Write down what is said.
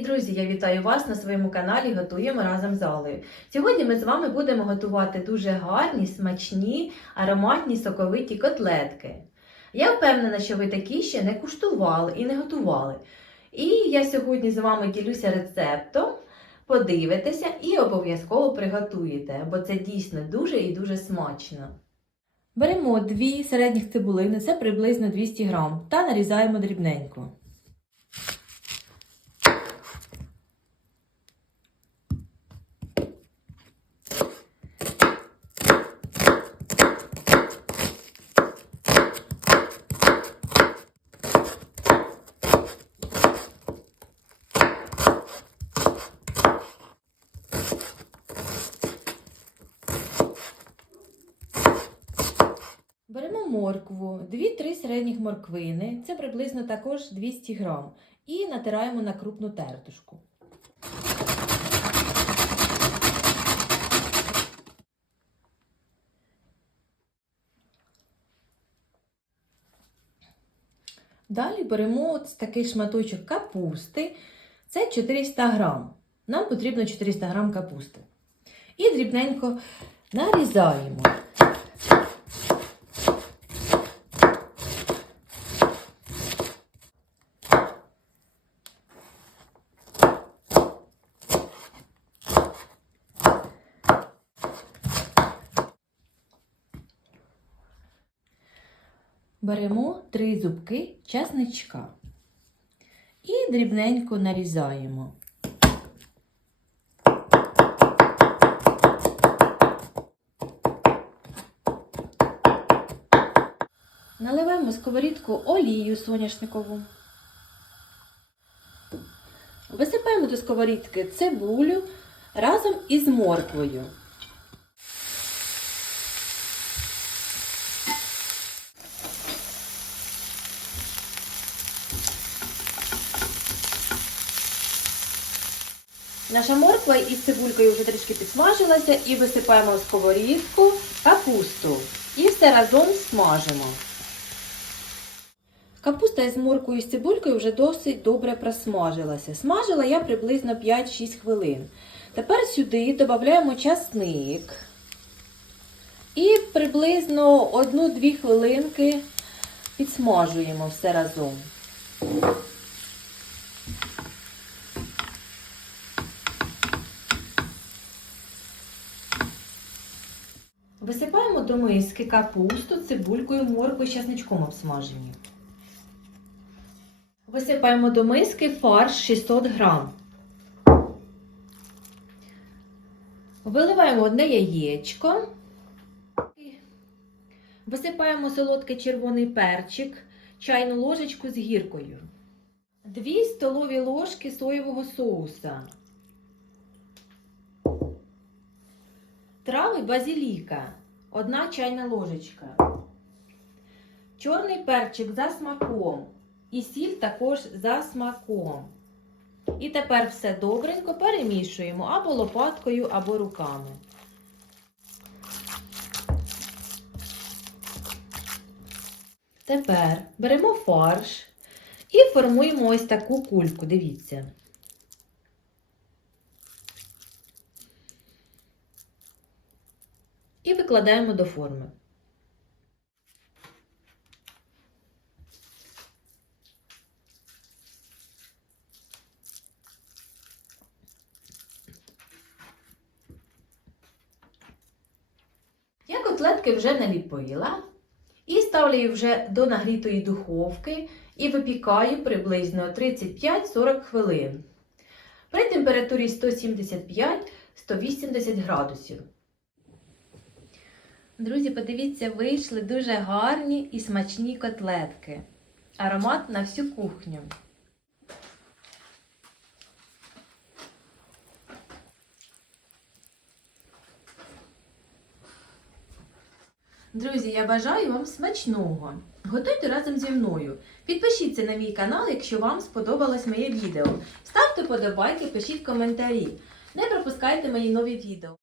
друзі! Я вітаю вас на своєму каналі Готуємо разом з Алею. Сьогодні ми з вами будемо готувати дуже гарні, смачні, ароматні соковиті котлетки. Я впевнена, що ви такі ще не куштували і не готували. І я сьогодні з вами ділюся рецептом. Подивитеся і обов'язково приготуєте, бо це дійсно дуже і дуже смачно. Беремо дві середніх цибулини, це приблизно 200 грам, та нарізаємо дрібненько. Беремо моркву, 2-3 середніх морквини, це приблизно також 200 грам, і натираємо на крупну тертушку. Далі беремо ось такий шматочок капусти, це 400 грам. Нам потрібно 400 грам капусти. І дрібненько нарізаємо. Беремо три зубки часничка і дрібненько нарізаємо. Наливаємо сковорідку олію соняшникову. Висипаємо до сковорідки цибулю разом із морквою. Наша морква із цибулькою вже трішки підсмажилася і висипаємо в сковорідку капусту. І все разом смажимо. Капуста із морквою і з цибулькою вже досить добре просмажилася. Смажила я приблизно 5-6 хвилин. Тепер сюди додаємо часник. І приблизно 1-2 хвилинки підсмажуємо все разом. Висипаємо до миски капусту, цибулькою, моркву і часничком обсмажені. Висипаємо до миски фарш 600 грам. Виливаємо одне яєчко. Висипаємо солодкий червоний перчик, чайну ложечку з гіркою. 2 столові ложки соєвого соуса. Трави базіліка. Одна чайна ложечка. Чорний перчик за смаком. І сіль також за смаком. І тепер все добренько перемішуємо або лопаткою, або руками. Тепер беремо фарш і формуємо ось таку кульку. Дивіться. І викладаємо до форми. Я котлетки вже наліпила і ставлю їх вже до нагрітої духовки і випікаю приблизно 35-40 хвилин при температурі 175-180 градусів. Друзі, подивіться, вийшли дуже гарні і смачні котлетки. Аромат на всю кухню. Друзі, я бажаю вам смачного. Готуйте разом зі мною. Підпишіться на мій канал, якщо вам сподобалось моє відео. Ставте подобайки, пишіть коментарі. Не пропускайте мої нові відео.